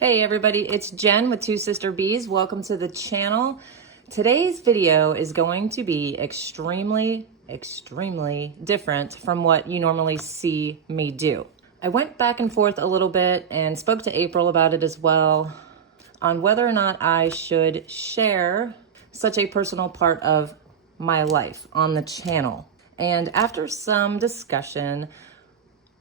Hey everybody, it's Jen with Two Sister Bees. Welcome to the channel. Today's video is going to be extremely different from what you normally see me do. I went back and forth a little bit and spoke to April about it as well on whether or not I should share such a personal part of my life on the channel. And after some discussion,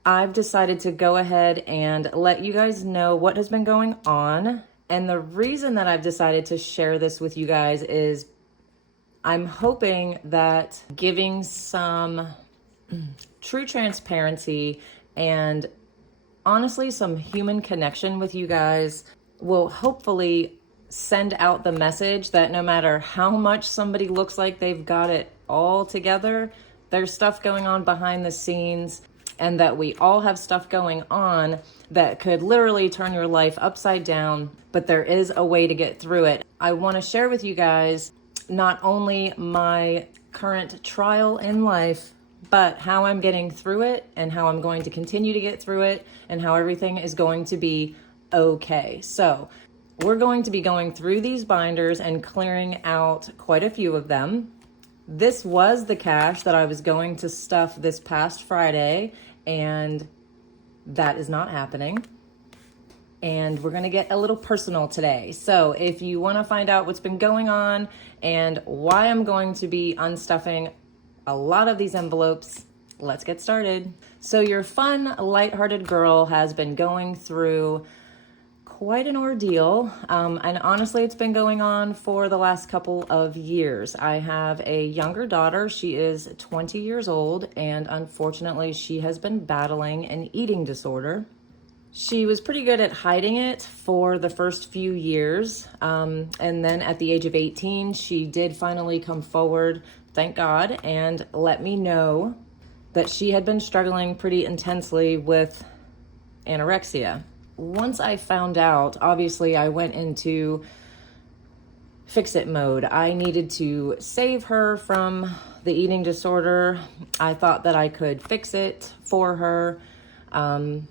I've decided to go ahead and let you guys know what has been going on. And the reason that I've decided to share this with you guys is I'm hoping that giving some true transparency and honestly some human connection with you guys will hopefully send out the message that no matter how much somebody looks like they've got it all together, there's stuff going on behind the scenes, and that we all have stuff going on that could literally turn your life upside down, but there is a way to get through it. I want to share with you guys not only my current trial in life, but how I'm getting through it and how I'm going to continue to get through it and how everything is going to be okay. So we're going to be going through these binders and clearing out quite a few of them. This was the cache that I was going to stuff this past Friday, and that is not happening. And we're gonna get a little personal today. So if you wanna find out what's been going on and why I'm going to be unstuffing a lot of these envelopes, let's get started. So your fun, lighthearted girl has been going through quite an ordeal, and honestly it's been going on for the last couple of years. I have a younger daughter. She is 20 years old, and unfortunately she has been battling an eating disorder. She was pretty good at hiding it for the first few years, and then at the age of 18 she did finally come forward, thank God, and let me know that she had been struggling pretty intensely with anorexia. Once I found out, obviously I went into fix-it mode. I needed to save her from the eating disorder. I thought that I could fix it for her, and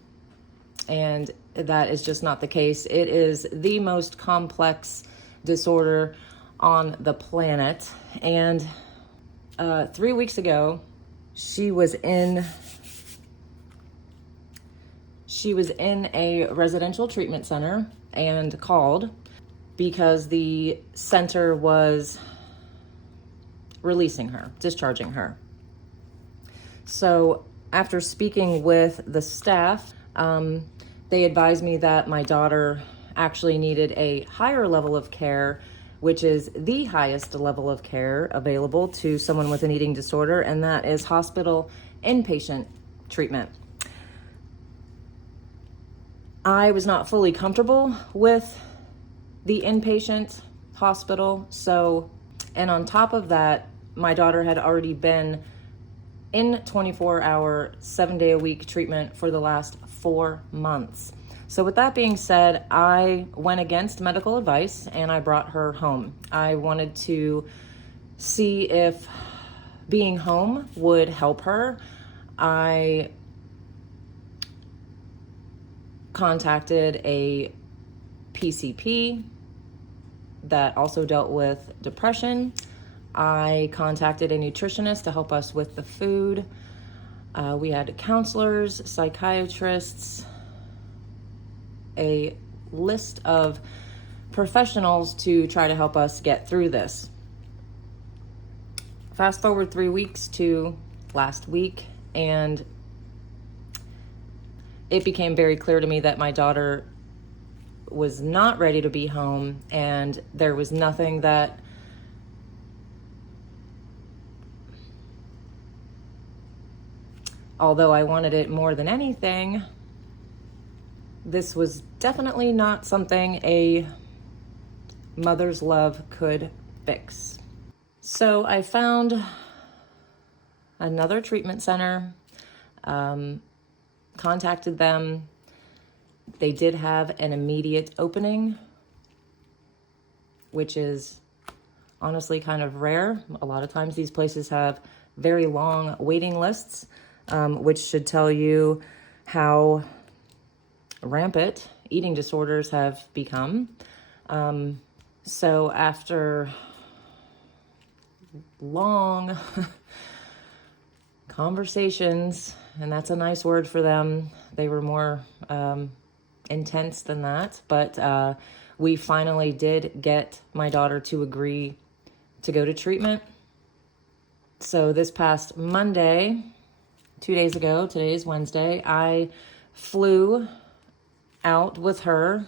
that is just not the case. It is the most complex disorder on the planet. And 3 weeks ago, she was in a residential treatment center and called because the center was releasing her, discharging her. So after speaking with the staff, they advised me that my daughter actually needed a higher level of care, which is the highest level of care available to someone with an eating disorder, and that is hospital inpatient treatment. I was not fully comfortable with the inpatient hospital. So, and on top of that, my daughter had already been in 24-hour, 7-day-a-week treatment for the last 4 months. So with that being said, I went against medical advice and I brought her home. I wanted to see if being home would help her. I contacted a PCP that also dealt with depression. I contacted a nutritionist to help us with the food. We had counselors, psychiatrists, a list of professionals to try to help us get through this. Fast forward 3 weeks to last week, and it became very clear to me that my daughter was not ready to be home, and there was nothing that although I wanted it more than anything, this was definitely not something a mother's love could fix. So I found another treatment center, contacted them. They did have an immediate opening, which is honestly kind of rare. A lot of times these places have very long waiting lists, which should tell you how rampant eating disorders have become. So after long conversations, and that's a nice word for them, they were more intense than that, but we finally did get my daughter to agree to go to treatment. So this past Monday, 2 days ago, today is Wednesday, I flew out with her,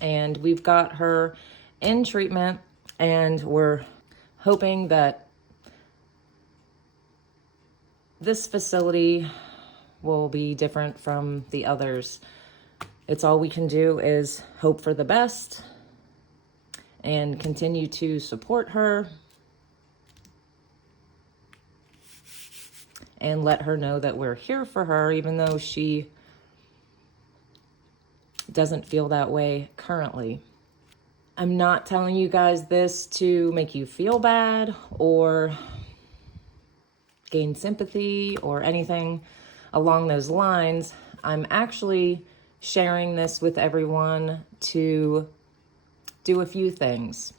and we've got her in treatment, and we're hoping that this facility will be different from the others. It's all we can do is hope for the best and continue to support her and let her know that we're here for her, even though she doesn't feel that way currently. I'm not telling you guys this to make you feel bad or gain sympathy or anything along those lines. I'm actually sharing this with everyone to do a few things.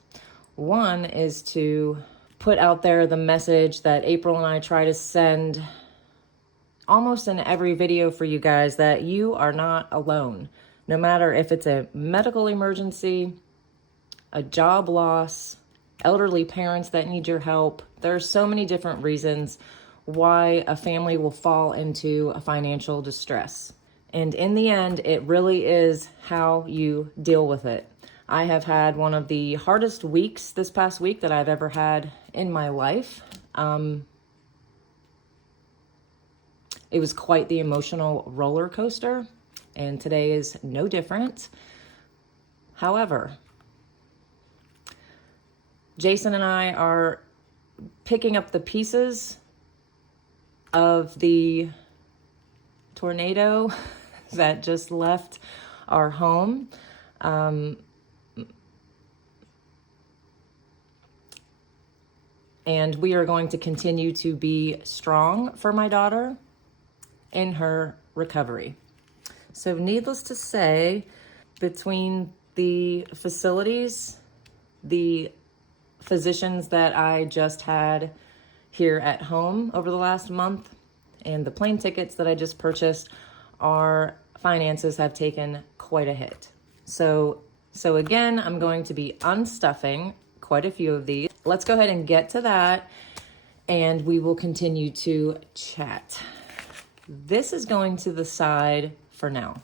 One is to put out there the message that April and I try to send almost in every video for you guys, that you are not alone. No matter if it's a medical emergency, a job loss, elderly parents that need your help. There are so many different reasons why a family will fall into a financial distress. And in the end, it really is how you deal with it. I have had one of the hardest weeks this past week that I've ever had in my life. It was quite the emotional roller coaster, and today is no different. However, Jason and I are picking up the pieces of the tornado that just left our home. And we are going to continue to be strong for my daughter in her recovery. So needless to say, between the facilities, the physicians that I just had here at home over the last month, and the plane tickets that I just purchased, our finances have taken quite a hit. So again, I'm going to be unstuffing quite a few of these. Let's go ahead and get to that, and we will continue to chat. This is going to the side for now.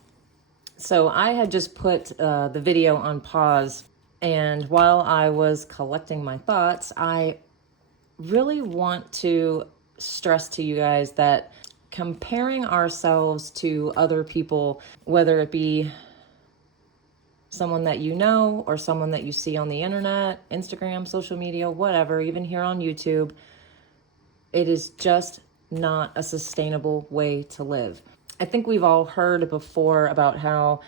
So I had just put the video on pause, and while I was collecting my thoughts, I really want to stress to you guys that comparing ourselves to other people, whether it be someone that you know or someone that you see on the internet, Instagram, social media, whatever, even here on YouTube, it is just not a sustainable way to live. I think we've all heard before about how,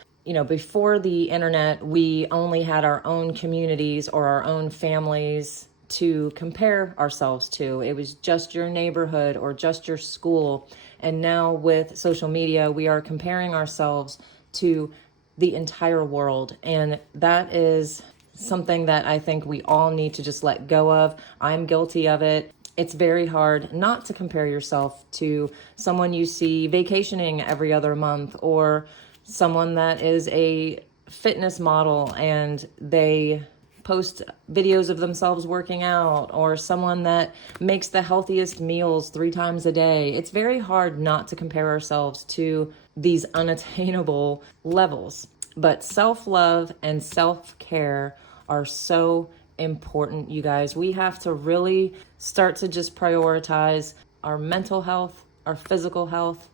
before the internet, we only had our own communities or our own families to compare ourselves to. It was just your neighborhood or just your school. And now with social media, we are comparing ourselves to the entire world. And that is something that I think we all need to just let go of. I'm guilty of it. It's very hard not to compare yourself to someone you see vacationing every other month, or someone that is a fitness model and they post videos of themselves working out, or someone that makes the healthiest meals 3 times a day. It's very hard not to compare ourselves to these unattainable levels. But self-love and self-care are so important, you guys. We have to really start to just prioritize our mental health, our physical health,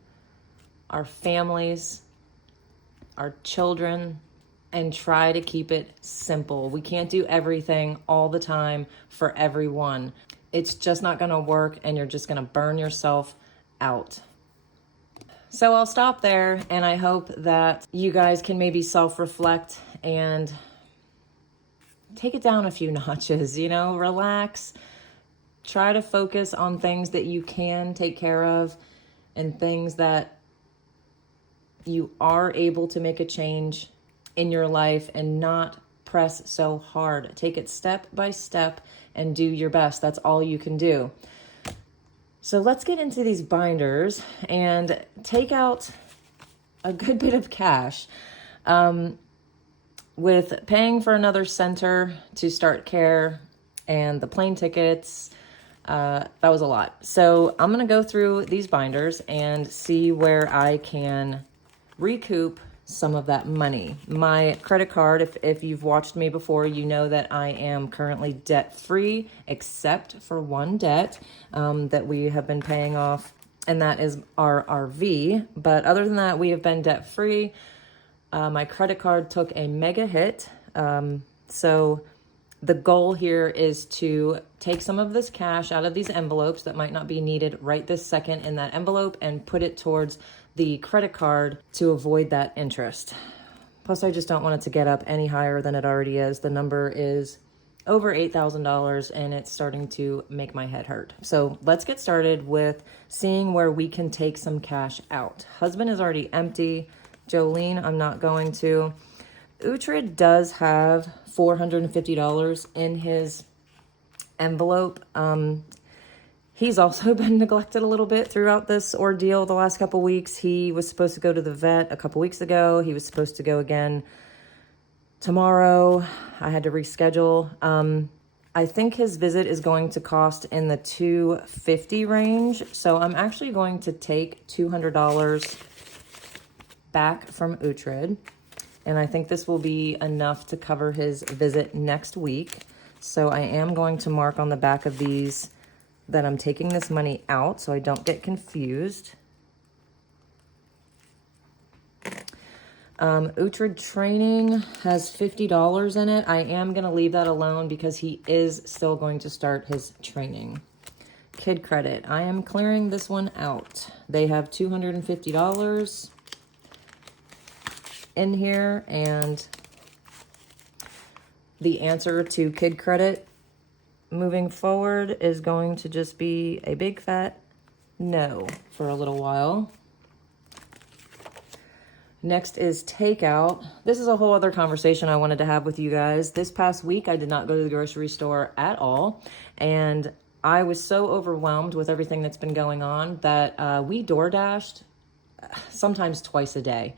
our families, our children, and try to keep it simple. We can't do everything all the time for everyone. It's just not gonna work, and you're just gonna burn yourself out. So I'll stop there, and I hope that you guys can maybe self-reflect and take it down a few notches, relax. Try to focus on things that you can take care of and things that you are able to make a change. in your life and not press so hard. Take it step by step and do your best. That's all you can do. So let's get into these binders and take out a good bit of cash. With paying for another center to start care and the plane tickets, that was a lot. So I'm going to go through these binders and see where I can recoup some of that money. My credit card, if you've watched me before, you know that I am currently debt-free, except for one debt that we have been paying off, and that is our RV. But other than that, we have been debt-free. My credit card took a mega hit. So the goal here is to take some of this cash out of these envelopes that might not be needed right this second in that envelope and put it towards the credit card to avoid that interest. Plus, I just don't want it to get up any higher than it already is. The number is over $8,000 and it's starting to make my head hurt. So let's get started with seeing where we can take some cash out. Husband is already empty. Jolene, I'm not going to. Uhtred does have $450 in his envelope. He's also been neglected a little bit throughout this ordeal the last couple weeks. He was supposed to go to the vet a couple weeks ago. He was supposed to go again tomorrow. I had to reschedule. I think his visit is going to cost in the $250 range. So I'm actually going to take $200 back from Uhtred. And I think this will be enough to cover his visit next week. So I am going to mark on the back of these that I'm taking this money out so I don't get confused. Uhtred training has $50 in it. I am going to leave that alone because he is still going to start his training. Kid credit. I am clearing this one out. They have $250 in here, and the answer to kid credit moving forward is going to just be a big fat no for a little while. Next is takeout. This is a whole other conversation I wanted to have with you guys. This past week, I did not go to the grocery store at all, and I was so overwhelmed with everything that's been going on that we DoorDashed sometimes twice a day.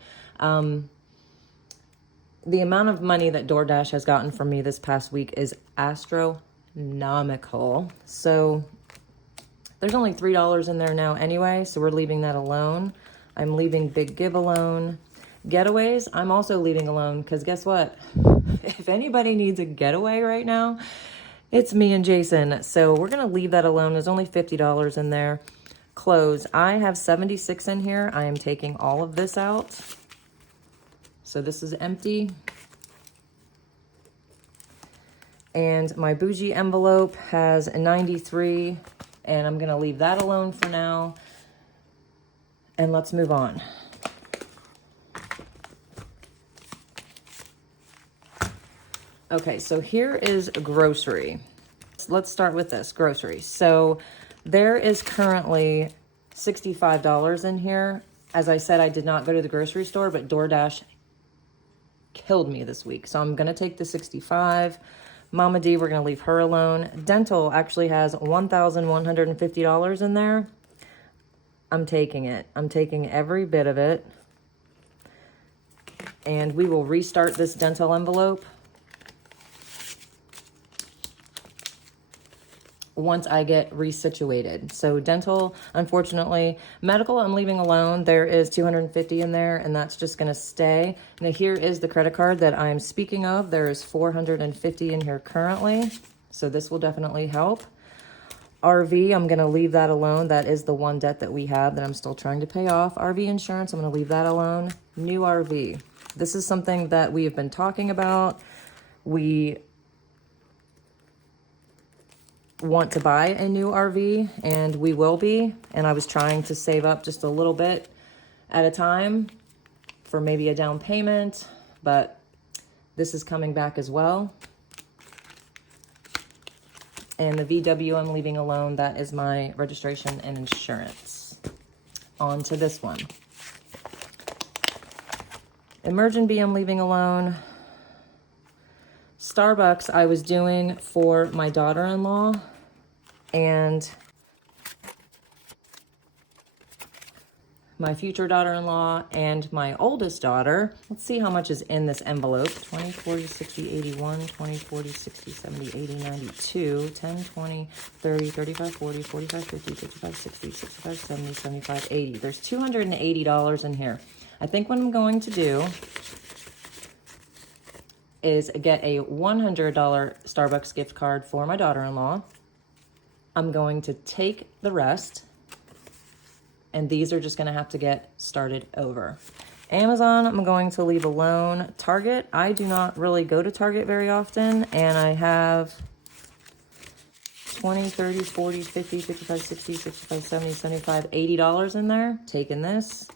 The amount of money that DoorDash has gotten from me this past week is astronomical. So there's only $3 in there now anyway, so we're leaving that alone. I'm leaving Big Give alone. Getaways, I'm also leaving alone because guess what? If anybody needs a getaway right now, it's me and Jason. So we're going to leave that alone. There's only $50 in there. Clothes, I have $76 in here. I am taking all of this out. So this is empty. And my bougie envelope has a $93, and I'm gonna leave that alone for now. And let's move on. Okay, so here is grocery. Let's start with this, grocery. So there is currently $65 in here. As I said, I did not go to the grocery store, but DoorDash killed me this week. So I'm going to take the 65. Mama D, we're going to leave her alone. Dental actually has $1,150 in there. I'm taking it. I'm taking every bit of it. And we will restart this dental envelope once I get resituated. So dental, unfortunately. Medical, I'm leaving alone. There is $250 in there, and that's just going to stay. Now, here is the credit card that I'm speaking of. There is $450 in here currently, so this will definitely help. RV, I'm going to leave that alone. That is the one debt that we have that I'm still trying to pay off. RV insurance, I'm going to leave that alone. New RV. This is something that we have been talking about. We want to buy a new RV, and we will be, and I was trying to save up just a little bit at a time for maybe a down payment, but this is coming back as well. And the VW I'm leaving alone. That is my registration and insurance. On to this one. Immersion Bee I'm leaving alone. Starbucks I was doing for my daughter-in-law and my future daughter-in-law and my oldest daughter. Let's see how much is in this envelope. 20, 40, 60, 81, 20, 40, 60, 70, 80, 92, 10, 20, 30, 35, 40, 45, 50, 55, 60, 65, 70, 75, 80. There's $280 in here. I think what I'm going to do is get a $100 Starbucks gift card for my daughter-in-law. I'm going to take the rest, and these are just gonna have to get started over. Amazon, I'm going to leave alone. Target, I do not really go to Target very often, and I have 20, 30, 40, 50, 55, 60, 65, 70, 75, $80 in there. Taking this.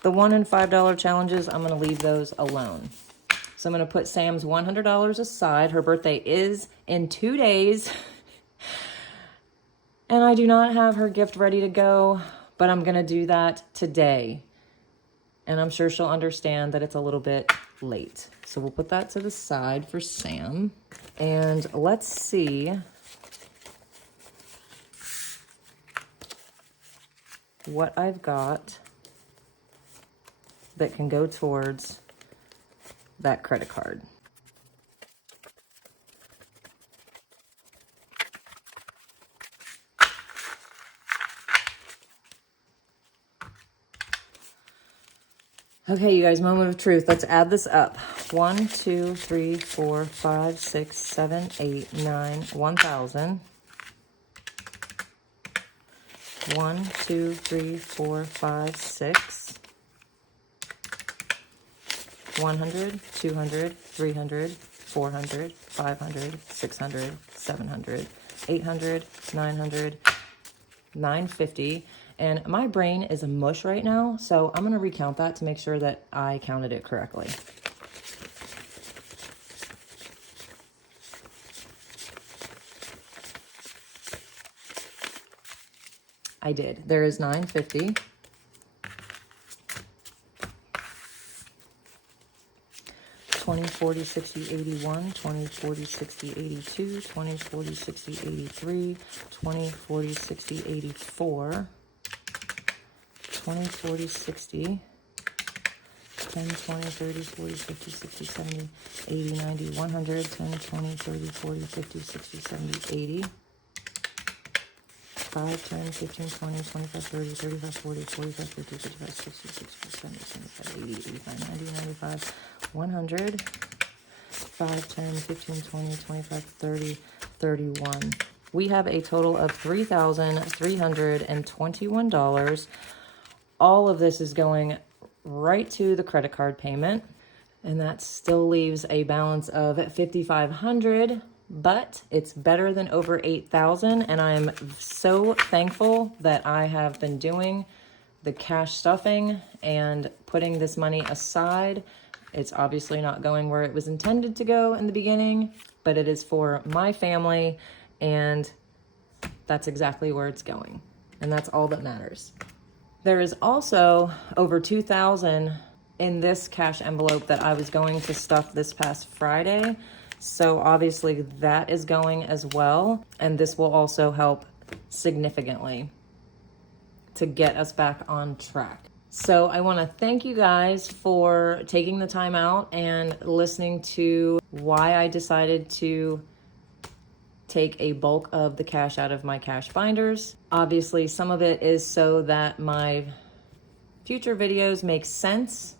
The $1 and $5 challenges, I'm gonna leave those alone. So I'm gonna put Sam's $100 aside. Her birthday is in 2 days. And I do not have her gift ready to go, but I'm gonna do that today. And I'm sure she'll understand that it's a little bit late. So we'll put that to the side for Sam. And let's see what I've got that can go towards that credit card. Okay, you guys, moment of truth. Let's add this up. 1, 2, 3, 4, 5, 6, 7, 8, 9, 1,000. 1, 2, 3, 4, 5, 6. 100, 200, 300, 400, 500, 600, 700, 800, 900, 950. And my brain is a mush right now, so I'm gonna recount that to make sure that I counted it correctly. I did. There is 950. 20, 40, 60, 81, 20, 40, 60, 82, 20, 40, 60, 83, 20, 40, 60, 84, 20, 40, 60, 10, 20, 30, 40, 50, 60, 70, 80, 90, 100, 10, 20, 30, 40, 50, 60, 70, 80, 5, 10, 15, 20, 25, 30, 35, 40, 45, 50, 55, 60, 65, 70, 75, 80, 85, 90, 95, 100, 5, 10, 15, 20, 25, 30, 31. We have a total of $3,321. All of this is going right to the credit card payment, and that still leaves a balance of $5,500, but it's better than over $8,000, and I'm so thankful that I have been doing the cash stuffing and putting this money aside. It's obviously not going where it was intended to go in the beginning, but it is for my family, and that's exactly where it's going, and that's all that matters. There is also over $2,000 in this cash envelope that I was going to stuff this past Friday. So obviously that is going as well. And this will also help significantly to get us back on track. So I want to thank you guys for taking the time out and listening to why I decided to take a bulk of the cash out of my cash binders. Obviously, some of it is so that my future videos make sense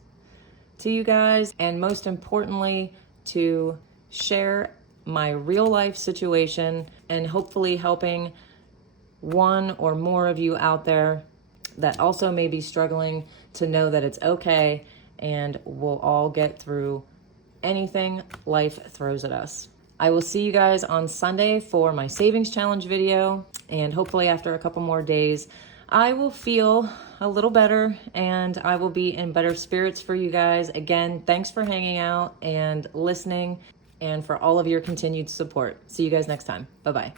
to you guys, and most importantly, to share my real life situation and hopefully helping one or more of you out there that also may be struggling to know that it's okay and we'll all get through anything life throws at us. I will see you guys on Sunday for my savings challenge video, and hopefully after a couple more days, I will feel a little better and I will be in better spirits for you guys. Again, thanks for hanging out and listening and for all of your continued support. See you guys next time. Bye-bye.